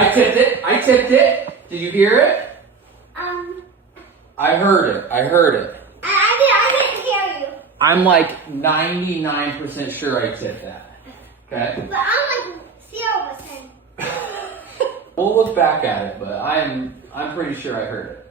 I tipped it. I tipped it. Did you hear it? I heard it. I heard it. I didn't hear you. I'm like 99% sure I tipped that. Okay? But I'm like 0%. We'll look back at it, but I'm pretty sure I heard it.